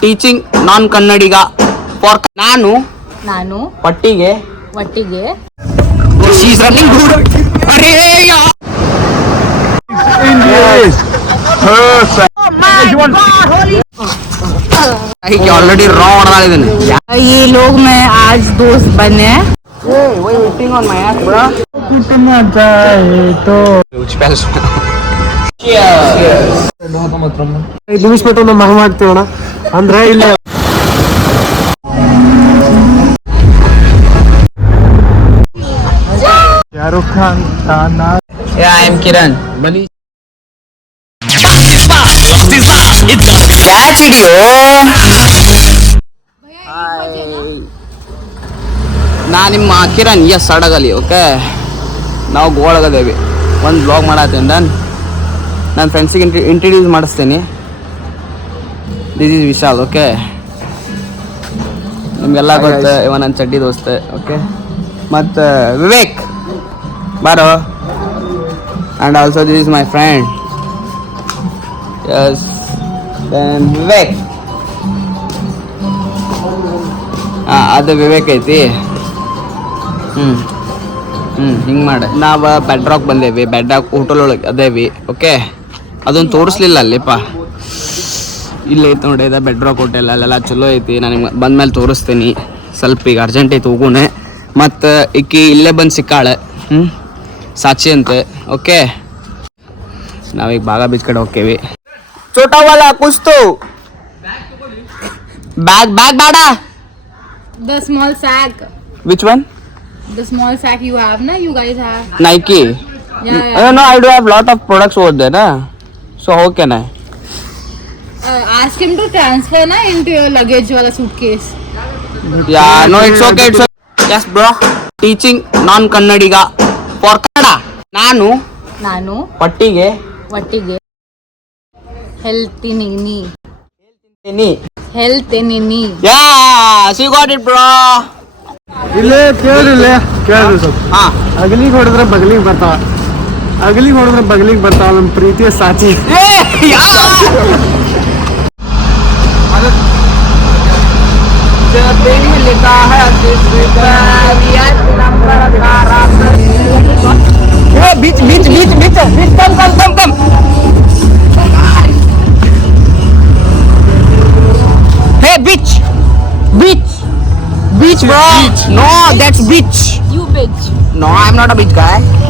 Teaching non Kannadiga for ನಾನು ನಾನು ಪಟ್ಟಿಗೆ ಒಟ್ಟಿಗೆ She's running good. ಅರೇ ಯಾ- ಈಗ ಆಲ್ರೆಡಿ ರಾ ಹೊಡೆದಾಳಿದ್ದೀನಿ ये लोग मैं आज दोस्त बने ಐದು ನಿಮಿಷ ಬಿಟ್ಟು ನಮ್ಮ ಮಗ ಮಾಡ್ತೀವಣ ಅಂದ್ರೆ ಇಲ್ಲ. ಶಾರುಖ್ ಖಾನ್? ತಾನಾ Kiran I am Kiran. Bali. Catch video. ನಾ ನಿಮ್ಮ ಕಿರಣ್ ಎಸ್ ಅಡಗಲಿ ಓಕೆ ನಾವು ಗೋಳಗದೇವಿ. ಒಂದು ಬ್ಲಾಗ್ ಮಾಡತ್ತೀನಿ ನಾನು ನನ್ನ ಫ್ರೆಂಡ್ಸಿಗೆ ಇಂಟ್ರಿ ಇಂಟ್ರಡ್ಯೂಸ್ ಮಾಡಿಸ್ತೀನಿ. ದಿಸ್ ಈಸ್ ವಿಶಾಲ್ ಓಕೆ ನಿಮಗೆಲ್ಲ ಗೊತ್ತೆ ಇವ ನನ್ನ ಚಡ್ಡಿ ದೋಸ್ತೆ ಓಕೆ ಮತ್ತು ವಿವೇಕ್ ಬಾರೋ? And also this is my friend yes then Vivek. ಹಾಂ ಅದು ವಿವೇಕ್ ಐತಿ. ಹ್ಞೂ ಹ್ಞೂ ಹಿಂಗೆ ಮಾಡಿ. ನಾವು ಬೆಡ್ರಾಕ್ ಬಂದೇವಿ ಬೆಡ್ ರಾಕ್ ಹೋಟೆಲ್ ಒಳಗೆ ಅದೇವಿ ಓಕೆ ಅದೊಂದು ತೋರಿಸ್ಲಿಲ್ಲ ಅಲ್ಲಿಪ್ಪ. ಇಲ್ಲ ಐತೆ ನೋಡಿ ಇದೆ ಬೆಡ್ ರಾಕ್ ಹೋಟೆಲ್ ಅಲ್ಲೆಲ್ಲ ಚಲೋ ಐತಿ. ನಾನು ನಿಮ್ಗೆ ಬಂದ್ಮೇಲೆ ತೋರಿಸ್ತೀನಿ. ಸ್ವಲ್ಪ ಈಗ ಅರ್ಜೆಂಟ್ ಐತಿ ಹೋಗೋಣ. ಮತ್ತು ಈಕಿ ಇಲ್ಲೇ ಬಂದು ಸಿಕ್ಕಾಳೆ. ಹ್ಞೂ ಸಾಚಿ ಅಂತೆ. ಓಕೆ? ನಾವೀಗ ಭಾಗ ಬೀಚ್ ಕಡೆ ಹೋಗ್ತೀವಿ ಚೋಟಾವಲ್ಲ ಕುಸ್ತು. ಬ್ಯಾಗ್ ಬ್ಯಾಗ್ ಬೇಡ. The small sack which one the small sack you have ನಾ you guys have Nike no I do have lot of products over there so how can I Uh, ask him to transfer na into your luggage wala suitcase. Yeah no it's okay it's yes bro teaching non Kannadiga for Kannada ನಾನು ನಾನು ಪಟ್ಟಿಗೆ ಒಟ್ಟಿಗೆ health ನಿನಿ ನೀ health ನಿನಿ yeah see got it bro ಇಲ್ಲೇ ಕೇಳಿಲ್ಲ ಸ್ವಲ್ಪ. ಹಾ. ಅಗಲಿಗೆ ಹೊಡೆದ್ರೆ ಬಗಲಿಗೆ ಬರ್ತಾವ. अगली मोड़ में बगली बताओ प्रीति साची लेता है bitch bitch bitch bitch bitch come come come come Hey bitch! Bitch! Bitch bro! Bitch. No, that's bitch! You bitch! No, I'm not a bitch guy.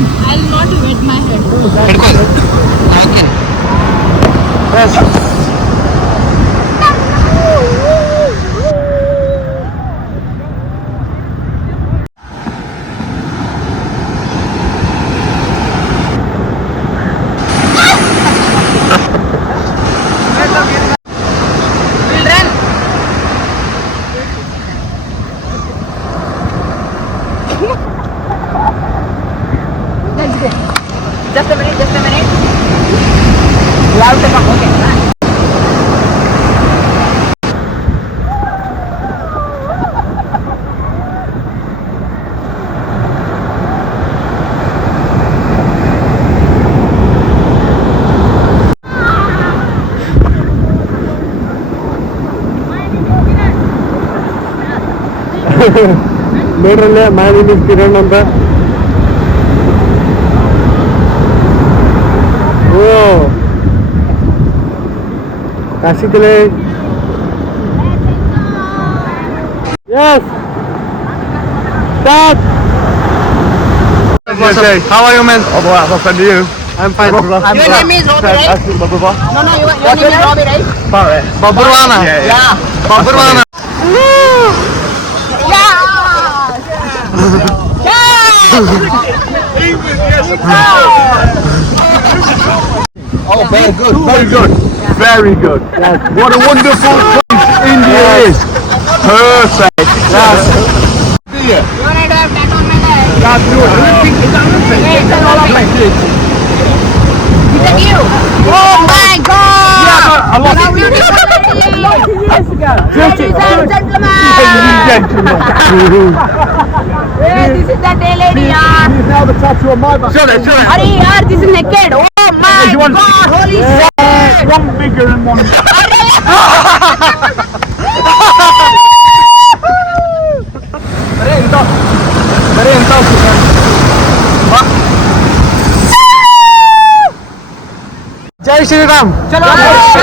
I'll not wet my head. Okay. Yes. ನೋಡ್ರಲ್ಲೇ ಮಾಡಿ ಕಿರಣ್ ಅಂತ ಓ ಕಾಶಿಕಲೆ Yes. Start. How are you, man? Oh, boy, what's up to you? I'm fine, bro. I'm Your name is Robbie, right? No, no, your, your name is Robbie, right? Baburwana. Yeah. Baburwana. Yeah. oh, very good, very good, very good. Yes. What a wonderful place India is. Perfect. Yes. You on my it's all you. Oh my God! Yeah, I love you. Years ago. Ladies and gentlemen. Ladies and gentlemen. Hey, This is the tail lady, yaar. He is now the tattoo on my back. Show that, show that. Arey, yaar, this is naked. Oh my want... god, holy yeah. shit. One bigger and one... Arey, ento. Arey, ento. जय श्री राम चलो जय Shri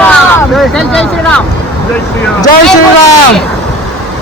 Ram Jai Shri Ram. Jai Shri Ram.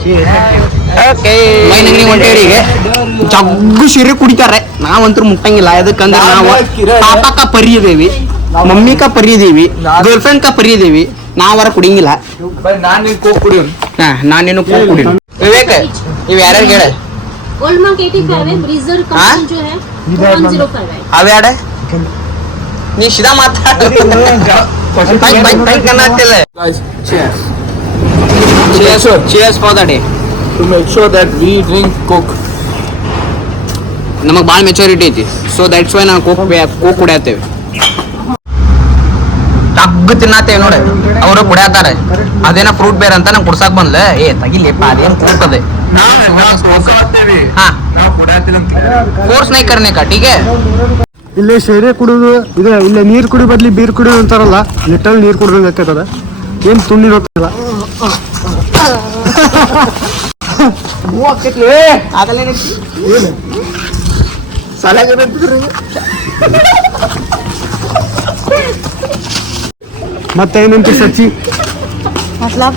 just talk it okay ಮೈನಂಗಡಿ ಹೊಂಟೇಡಿಗೆ ಜಗ್ಗು ಸಿರಿ ಕುಡಿತಾರೆ ನಾವಂತೂ ಮುಟ್ಟಂಗಿಲ್ಲ ಯಾಕಂದ್ರೆ ನಾವು ಪಾಪಕ್ಕ ಪರಿ ಇದೀವಿ ಮಮ್ಮಿಕ ಪರಿ ಇದೀವಿ ಗರ್ಲ್ ಫ್ರೆಂಡ್ ಕ ಪರಿ ಇದೀವಿ ನಾವರ ಕುಡಿಯಂಗಿಲ್ಲ ನಾನು ನೀನು ಕೋಕ್ ಕುಡಿಯೋನು ಹಾ ನಾನೇನು ಕೂಗ್ ಕುಡಿ ವಿವೇಕ್ ಇವ್ ಯಾರ್ಯಾರು ಹೇಳ गोल्ड मार्क 85 है ब्रीजर हाँ? कंपनी जो है वो 105 है ಅವ್ಯಾಡ ನೀ ಸಿದಾ ಮಾತಾಡ bike bike bike ಅನ್ನತ್ತಿಲ್ಲ Guys, cheers. cheers. For the day. To make sure that we drink coke. ನಮಗೆ ಭಾಳ ಮೆಚೂರಿಟಿ ಐತಿ. ಸೊ ದಟ್ಸ್ ವೈ ನಾವು ಕೋಕ್ ಕೋಕ್ ಕುಡಿಯತ್ತೇವೆ. ತಗ್ಗು ತಿನ್ನತ್ತೇವೆ ನೋಡಿ. ಅವರು ಕುಡಿಯತ್ತಾರೆ. ಅದೇನ ಫ್ರೂಟ್ ಬೇರ್ ಅಂತ ನಂಗೆ ಕುಡ್ಸಕ್ ಬಂದ್ಲೆ. ಏ ತಗಿಲಿಪ್ಪ ಅದೇನು ಹಾ. ಫೋರ್ಸ್ ನೈ ಕರ್ನೆ ಕಾ ಇಲ್ಲೇ ಶೇರೆ ಕುಡಿದು ಇದೆ ಇಲ್ಲಿ ನೀರ್ ಕುಡಿ ಬದ್ಲಿ ಬೀರ್ ಕುಡಿ ಅಂತಾರಲ್ಲ ಲಿಟಲ್ ನೀರ್ ಕುಡಿದಂಗೆ ಆಕೈತದ કેમ તુંડી નો मत इनकी तो सच्ची मतलब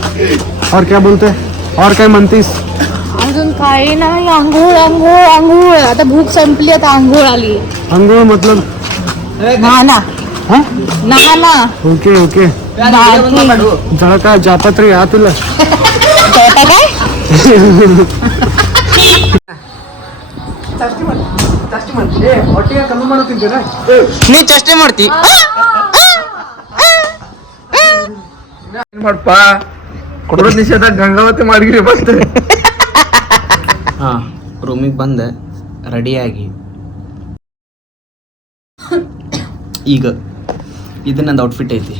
और क्या बोलते और क्या मनतीस अजुन का नाही आंघोळ आंघोळ आंघोळ आता भूक संपली आता आंघोळ आली आंघोळ मतलब नाना ना, ना। ओके ओके जळका जापत्री आतुला काय काय ನೀ ಚಷ್ಟೆ ಮಾಡ್ತಿ ಏನ್ ಮಾಡಪ್ಪ ಕೊಡೋ ನಿಷೇಧ ಗಂಗಾವತಿ ಮಾಡಿಗಿರಿ ಬಂದೆ ಹಾ ರೂಮಿಗೆ ಬಂದೆ ರೆಡಿಯಾಗಿ ಈಗ ಇದು ನಂದು ಔಟ್ಫಿಟ್ ಐತಿ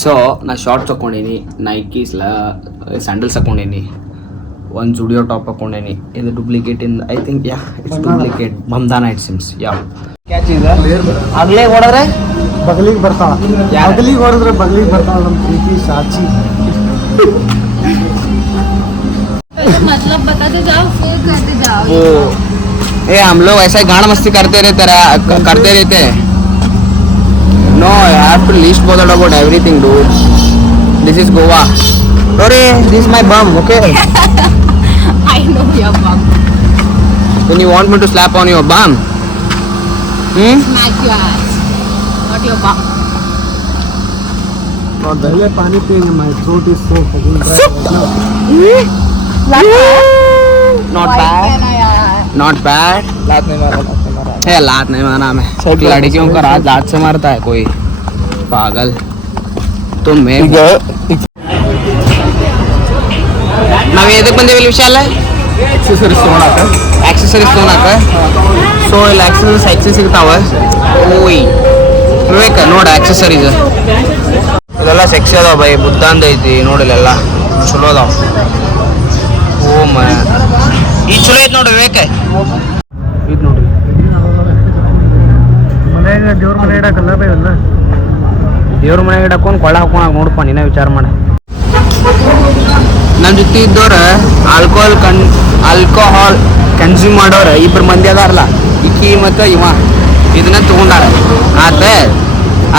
ಸೊ ನಾ ಶಾರ್ಟ್ಸ್ ತಗೊಂಡೀನಿ ನೈಕೀಸ್ ಸ್ಯಾಂಡಲ್ಸ್ ಹಾಕೊಂಡೀನಿ ಒಂದು ಜುಡಿಯೋ ಟಾಪ್ ಹಾಕೊಂಡೇನಿ ಇದು duplicate in I think yeah it's duplicate ಬಮ್ದಾನ it seems ಯಾ ಆಗ್ಲೇ ಓಡಿದ್ರೆ ಬಗಲಿಗೆ ಬರ್ತಾಳ ಬಗಲಿಗೆ ಹೊಡೆದ್ರೆ ಬಗಲಿಗೆ ಬರ್ತಾಳ ನಮ್ಮ ಪ್ರೀತಿ ಸಾಚಿ मतलब बताते जाओ फिर करते जाओ वो ए हम लोग ऐसा गाड़ मस्ती करते रहते रहा करते रहते no I have to list bothered about everything dude this is Goa अरे this my bum okay I know your bum when you want me to slap on your bum hmm smack your ass not your bum पहले पानी पिएंगे my throat is so not bad not bad लात नहीं मारा लात नहीं मारा है लात नहीं मारा मैं Side by लड़कियों का रात लात से मारता है कोई पागल तुम मैं ನಾವು ಎದಕ್ಕೆ ಬಂದೇವಿ ಇಲ್ಲಿ ವಿಶಾಲ ಎಕ್ಸಸರೀಸ್ ತೊಗೊಳಕ ಆಕ್ಸೆಸರೀಸ್ ತೊಗೊಳಕ ಸೊ ಇಲ್ಲಿ ಆಕ್ಸೆಸರೀಸ್ ಹೆಚ್ಚು ಸಿಗ್ತಾವ ಓಯ್ ವಿವೇಕ ನೋಡ ಆಕ್ಸೆಸರೀಸ್ ಇದೆಲ್ಲ ಸೆಕ್ಸಿ ಅದಾವ ಬೈ ಬುದ್ಧಾಂದ ಐತಿ ನೋಡಿಲ್ಲೆಲ್ಲ ಚಲೋ ಅದಾವ ಓ ಮ ಈ ಚಲೋ ಐತಿ ನೋಡಿ ವಿವೇಕ ಇದು ನೋಡ್ರಿ ಮನೆಯಾಗ ದೇವ್ರ ಮನೆ ಬೈ ಅಲ್ಲ ದೇವ್ರ ಇಡಕೊಂಡು ಕೊಳ್ಳ ಹಾಕೊಂಡ್ ನೋಡಪ್ಪ ನೀನೇ ವಿಚಾರ ಮಾಡ. ನನ್ನ ಜೊತೆ ಇದ್ದವ್ರ ಆಲ್ಕೋಹಾಲ್ ಕನ್ ಆಲ್ಕೋಹಾಲ್ ಕನ್ಸ್ಯೂಮ್ ಮಾಡೋರ್ ಇಬ್ರು ಮಂದಿ ಅದಾರಲ್ಲ ಇಕ್ಕಿ ಮತ್ತು ಇವ ಇದನ್ನ ತಗೊಂಡಾರ. ಆತ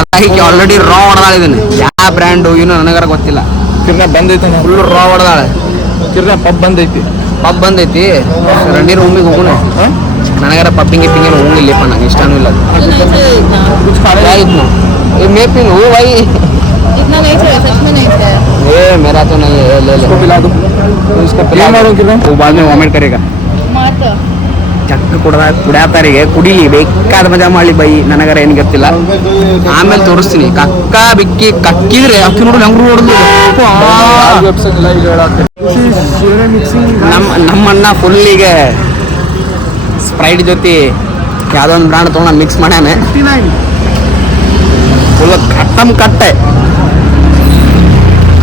ಅದಕ್ಕೆ ಆಲ್ರೆಡಿ ರಾ ಹೊಡೆದಾಳ ಇದನ್ನ. ಯಾವ ಬ್ರ್ಯಾಂಡು ಇನ್ನು ನನಗರ ಗೊತ್ತಿಲ್ಲ. ಕಿರ್ನ ಬಂದೈತೆ ಫುಲ್ ರಾ ಹೊಡೆದಾಳ. ಕಿರ್ನ ಪಬ್ ಬಂದೈತಿ. ಪಬ್ ಬಂದೈತಿ. ರಣ್ಣೀರ್ ರೂಮಿಗೆ ಹೋಗುಣ. ನನಗರ ಪಬ್ಬಿಂಗ್ ಗಿಪ್ಪಿಂಗ್ ಏನು ಹೋಗಿಲ್ಲಪ್ಪ ನಂಗೆ ಇಷ್ಟನೂ ಇಲ್ಲ ಮೇಪಿಂಗ್ ಹೂ ವೈ इतना नहीं चाहिए सच में नहीं चाहिए ए मेरा तो नहीं है ले ले इसको पिला दो तो इसका पिला ಏನ್ ಮಾಡೋಣ ಕಿರ್ನ वो बाद में वॉमिट करेगा मत ಚಕ್ಕ ಕುಡ್ದ ಕುಡಿಯತ್ತಾರಿಗೆ ಕುಡಿಲಿ ಬೇಕಾದ ಮಜಾ ಮಾಡ್ಲಿ ಬೈ ನನಗರ ಏನ್ ಗೊತ್ತಿಲ್ಲ ಆಮೇಲೆ ತೋರಿಸ್ತೀನಿ ಕಕ್ಕ ಬಿಕ್ಕಿ ಕಕ್ಕಿದ್ರೆ ಅಕ್ಕಿ ನೋಡು ಹೆಂಗ್ ಹೊಡೆದು ವೆಬ್ಸೈಟ್ ಎಲ್ಲ ಈಗ ಹೇಳತ್ತೆ ಶೇರೆ ಮಿಕ್ಸಿಂಗ್ ನಮ್ಮ ನಮ್ಮ ಅಣ್ಣ ಫುಲ್ ಈಗ ಸ್ಪ್ರೈಟ್ ಜೊತೆ ಯಾವ್ದೋ ಒಂದು ಬ್ರಾಂಡ್ ತೊಗೊಂಡು ಮಿಕ್ಸ್ ಮಾಡ್ಯಾನೆ ಫಿಫ್ಟಿ ನೈನ್ ಫುಲ್ ಕಟ್ಟಮ್ ಕಟ್ಟೆ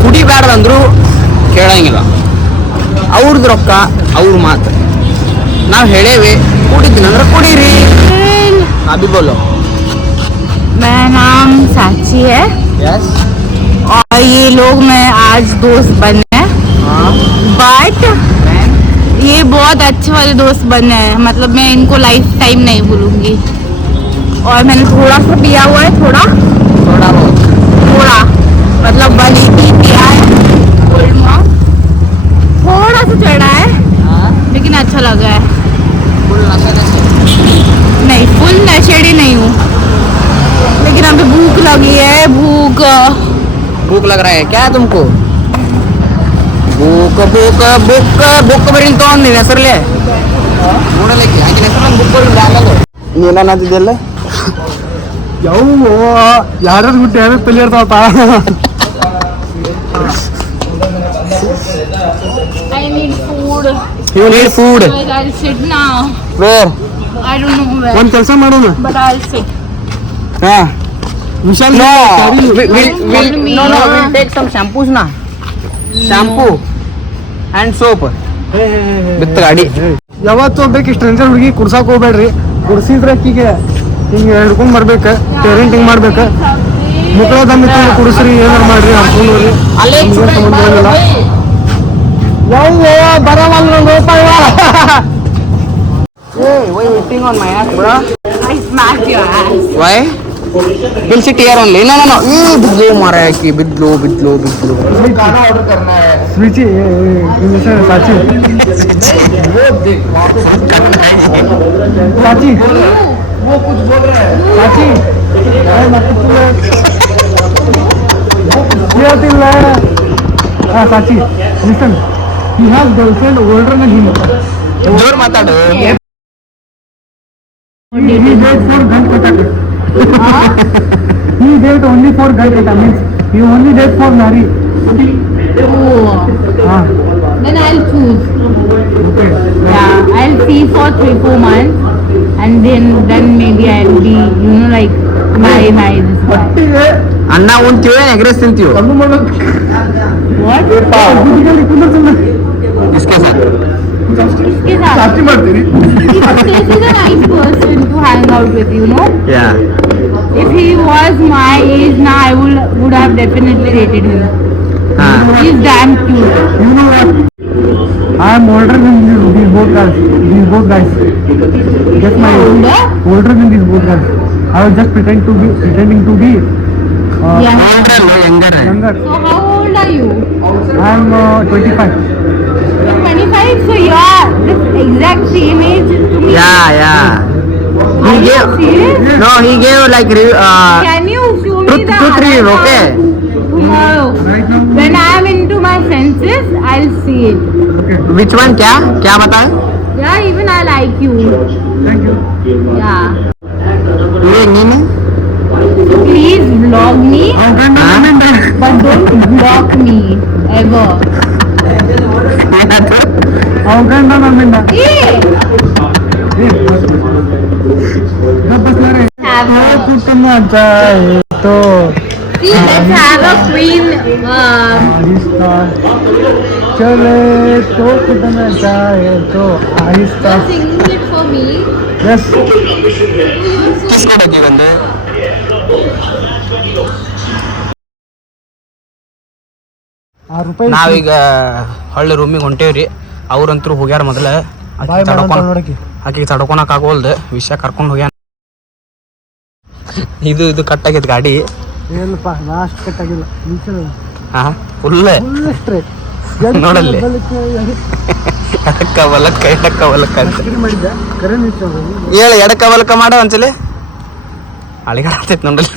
ಕುಡಿಬ್ಯಾಡ್ದಂದ್ರು ಕೇಳಂಗಿಲ್ಲ ಅವ್ರದ್ದು ರೊಕ್ಕ ಅವ್ರ ಮಾತು ನಾವು ಹೇಳೇವಿ ಕುಡಿತೀನಿ ಅಂದ್ರೆ ಕುಡೀರಿ ಅಭಿ ಬೋಲೋ मेरा नाम साची है ಯಸ್ और ये लोग मैं आज दोस्त बने बट ये बहुत अच्छे वाले दोस्त बने हैं। मतलब मैं इनको लाइफ टाइम नहीं भूलूँगी। और मैंने थोड़ा सा पिया हुआ है थोड़ा? थोड़ा बहुत। थोड़ा। मतलब बनी ही पिया है थोड़ा सा चढ़ा है लेकिन अच्छा लगा है। नहीं फुल नशेड़ी नहीं हूँ। लेकिन अभी भूख लगी है भूख। भूख लग रहा है क्या तुमको? ಭೂಕ ಬುಕ್ ಬುಕ್ಕ ಬುಕ್ ಬರೀ ತಗೊಂಡ್ ನೀನ್ ಹೆಸರ್ಲೆ ನೋಡಲಿಕ್ಕೆ ಆಕಿನ ಹೆಸರು ಬುಕ್ ಬರೀ ಬ್ಯಾಗಲ್ಲಿ ನೀನೇನಂತಿದ್ದೆಲ್ಲ ಯಾವ ಯಾರು ಬಿಟ್ಟು ಯಾರು ಪಲ್ಲಿ ಇರ್ತಾವ. You need food now. Where I don't know ಒಂದ್ ಕೆಲಸ ಮಾಡೋಣ ಬಟ್ sit. ಹಾ Vishal Follow me, no, no, huh? We'll and soap ಬಿತ್ತ ಗಾಡಿ ಯಾವತ್ತು ಬೇಕು ಸ್ಟ್ರೆಂಜರ್ ಹುಡುಗಿ ಕುಡ್ಸಾಕ್ ಹೋಗ್ಬೇಡ್ರಿ. ಕುಡ್ಸಿದ್ರೆ ಅಕ್ಕಿಗೆ ಹಿಂಗೆ ಹಿಡ್ಕೊಂಡ್ ಬರ್ಬೇಕು ಪೇರೆಂಟಿಂಗ್ ಮಾಡ್ಬೇಕು. ಮುಕ್ಕಳ ದಮ್ ಇತ್ತು ಕುಡಿಸ್ರಿ ಏನಾರು ಮಾಡ್ರಿ ಅನ್ಕೊಂಡ್ರಿ ಹೋಗ್ರಿ. ನಮ್ಗೇನ್ ಸಂಬಂಧ ಏನಿಲ್ಲ. ಯಾವ ಬರವಲ್ಲ Hey, why you hitting on my ass, bro? I smacked your ass. Why? Will sit here only no no no ये धरे मारा है कि बिट लो बिट बिदलो बिदलो। बिदलो गाना ऑर्डर करना है। स्विच ये ये सर साची। वो देख वापस साची। वो कुछ बोल रहा है। साची। अरे मत तू तो ये दिल है। हाँ Sachi. Listen he has girlfriend older than him ज़ोर माता डो ये भी वेट फॉर गन पटाखे he date only for gun attack means he only date for marry. Oh, Ah, then I'll choose. okay. Yeah, I'll see for three, four months, and then then maybe I'll be, you know, like marry, marry this guy. ಒಟ್ಟಿಗೆ ಅನ್ನ ಉಣ್ತೀವಿ ಎಗ್ರೆಸ್ ತಿಂತೀವಿ ಕಣ್ಣು ಮಾಡೋದು What? just इसके साथ customer is a nice person to hang out with, you know. Yeah. If he was my age now, I would would have definitely rated him. हाँ He's damn cute. You know what? I am older than these, these both guys. These both guys. Guess my age. Older? Older than these both guys. I was just pretend to be pretending to be uh, Yeah. younger younger. So how old are you? I am uh, 25 right? So you are this exact same age to me. Yeah, yeah. He are gave. You serious? No, he gave like uh, Can you show me the truth review, okay? Tomorrow. When I am into my senses, I'll see it. Which one? Kya? Kya बताएं? Yeah, even I like you. Thank you. Yeah. ये नीने? Please vlog me. Oh, but don't block me ever. see, let's have a queen. Singing it for me. ರೂಪಾಯಿ ನಾವೀಗ ಹಳ್ಳಿ ರೂಮಿಗೆ ಹೊಂಟೇವ್ರಿ ಅವ್ರಂತರೂ ಹೋಗ್ಯಾರ ಮೊದಲ. ಆಕೆ ಆಕಿಗೆ ತಡ್ಕೊಳಕ್ ಆಗೋಲ್ದು. ವಿಷಯ ಕರ್ಕೊಂಡು ಹೋಗ್ಯಾನ. ಇದು ಇದು ಕಟ್ ಆಗೈತೆ ಗಾಡಿ. ಏನಪ್ಪ ಲಾಸ್ಟ್ ಕಟ್ ಆಗಿಲ್ಲ. ನಿಲ್ಸಲ್ಲ ಹಾ ಫುಲ್ ಫುಲ್ ಸ್ಟ್ರೇಟ್ ನೋಡಲ್ಲಿ. ಎಡಕ್ಕ ಬಲಕ್ಕ ಎಡಕ್ಕ ಬಲಕ್ಕ ಅಂತ. ಮಾಡಿದ್ದೆ ಕರೆ ನಿಲ್ಸೋದು ಹೇಳ ಎಡಕ್ಕ ಬಲಕ್ಕ ಮಾಡ ಒಂದ್ಸಲಿ ಅಳಿಗಾಡ್ತೈತೆ ನೋಡಲ್ಲಿ.